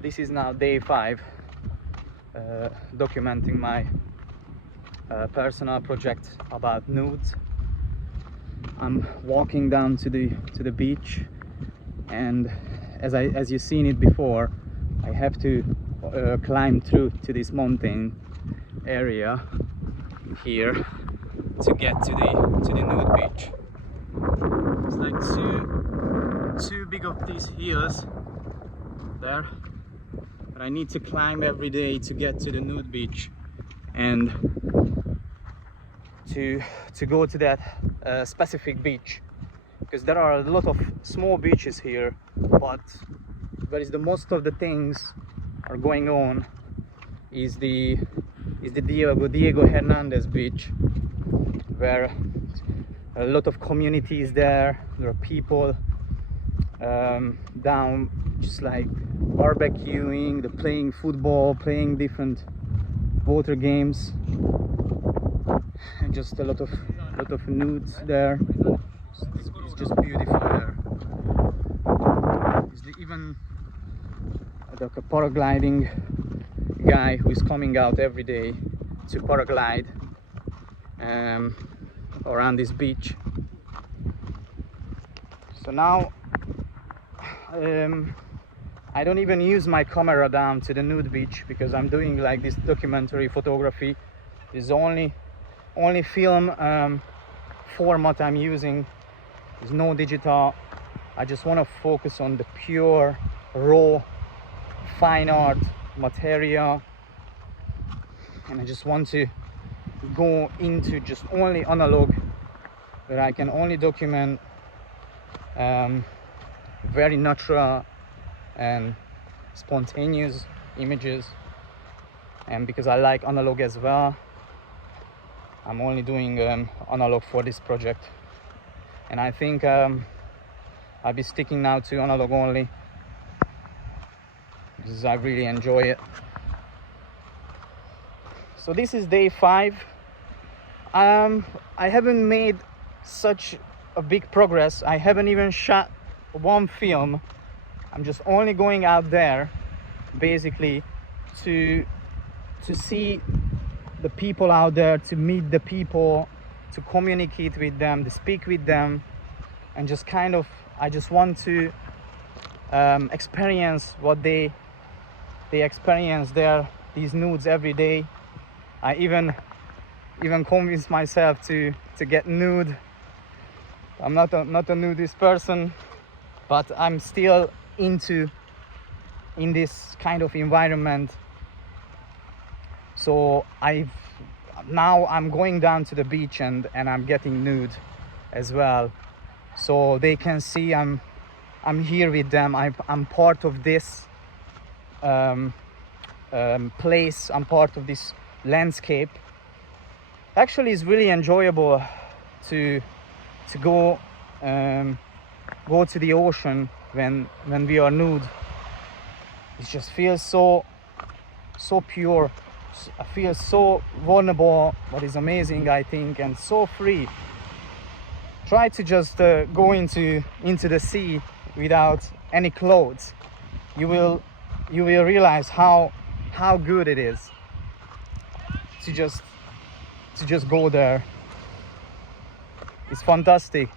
this is now day 5, documenting my personal project about nudes. I'm walking down to the beach, and as you've seen it before, I have to climb through to this mountain area here to get to the nude beach. It's like two big of these hills there, but I need to climb every day to get to the nude beach and to go to that specific beach, because there are a lot of small beaches here, but where is the most of the things are going on is the Diego Hernandez beach, where a lot of community is there. There are people down just like barbecuing, they're playing football, playing different water games, and just a lot of nudes there. It's just beautiful there. There's even like a paragliding guy who is coming out every day to paraglide around this beach. So now I don't even use my camera down to the nude beach, because I'm doing like this documentary photography. This is the only film format I'm using. There's no digital. I just want to focus on the pure raw fine art material, and I just want to go into just only analog, where I can only document very natural and spontaneous images. And because I like analog as well, I'm only doing analog for this project, and I think I'll be sticking now to analog only, because I really enjoy it. So this is day 5. I haven't made such a big progress. I haven't even shot one film. I'm just only going out there basically to see the people out there, to meet the people, to communicate with them, to speak with them, and just kind of, I just want to experience what they experience there, these nudes every day. I even convinced myself to get nude. I'm not a nudist person, but I'm still in this kind of environment. So now I'm going down to the beach and I'm getting nude as well, so they can see I'm here with them. I'm part of this place. I'm part of this landscape. Actually, it's really enjoyable to go to the ocean when we are nude. It just feels so pure. I feel so vulnerable, but it's amazing, I think, and so free. Try to just go into the sea without any clothes. You will realize how good it is to just go there. It's fantastic.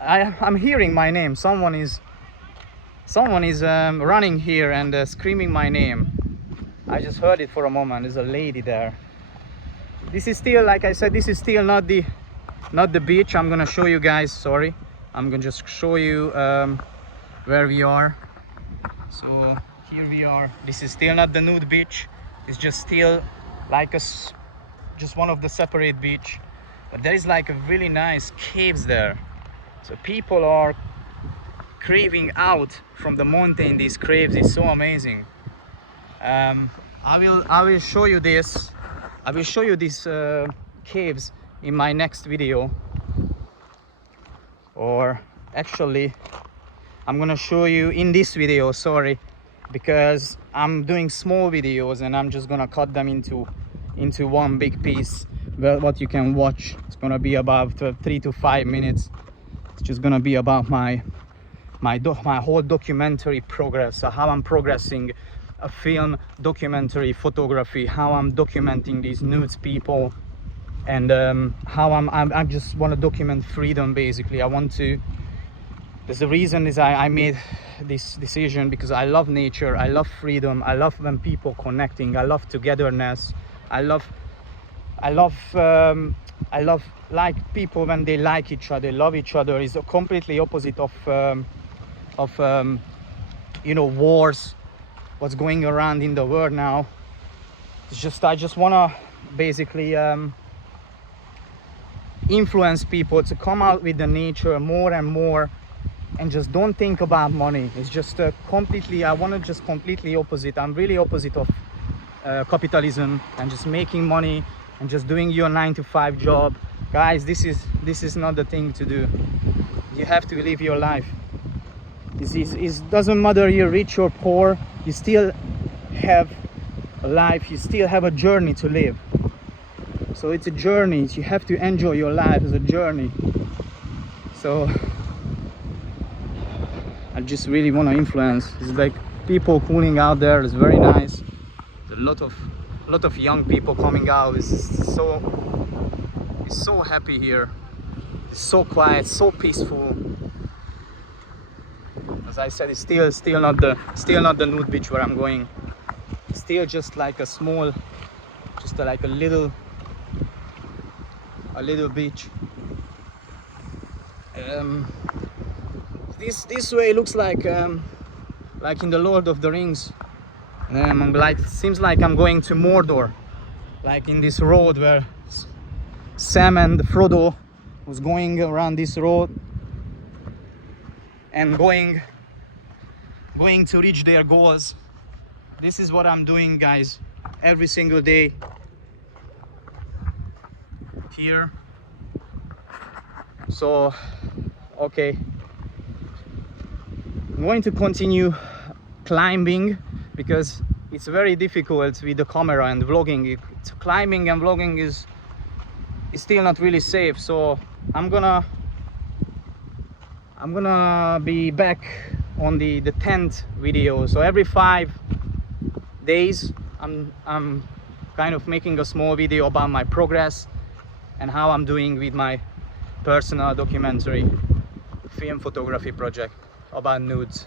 I'm hearing my name. Someone is running here and screaming my name. I just heard it for a moment. There's a lady there. This is still, like I said, this is still not the beach. I'm gonna show you guys. Sorry, I'm gonna just show you where we are. So here we are. This is still not the nude beach. It's just still like just one of the separate beach. But there is like a really nice caves there. So people are craving out from the mountain. These caves is so amazing. I will show you this. I will show you these caves in my next video, or actually I'm gonna show you in this video, sorry, because I'm doing small videos and I'm just gonna cut them into one big piece. Well, what you can watch, it's gonna be about 3 to 5 minutes. It's just gonna be about my my whole documentary progress, how I'm progressing a film documentary photography, how I'm documenting these nudes people, and how I just want to document freedom. Basically, I want to. There's the reason is I made this decision because I love nature, I love freedom, I love when people connecting, I love togetherness, I love like people when they like each other, love each other. Is a completely opposite of you know, wars, what's going around in the world now. It's just I just want to basically influence people to come out with the nature more and more, and just don't think about money. It's just completely, I want to just completely opposite. I'm really opposite of capitalism and just making money and just doing your 9-to-5 job. Guys, this is not the thing to do. You have to live your life. It doesn't matter you're rich or poor, you still have a life, you still have a journey to live. So it's a journey, you have to enjoy your life as a journey. So I just really want to influence. It's like people cooling out there, it's very nice. There's a lot of young people coming out. It's so happy here. It's so quiet, so peaceful. As I said, it's still not the nude beach where I'm going. It's still just like a small, just like a little beach. This way looks like in the Lord of the Rings. Like seems like I'm going to Mordor, like in this road where Sam and Frodo was going around this road and going to reach their goals. This is what I'm doing, guys, every single day here. So okay, I'm going to continue climbing because it's very difficult with the camera and vlogging. Climbing and vlogging is still not really safe. So I'm gonna be back on the 10th video. So every 5 days I'm kind of making a small video about my progress and how I'm doing with my personal documentary film photography project about nudes.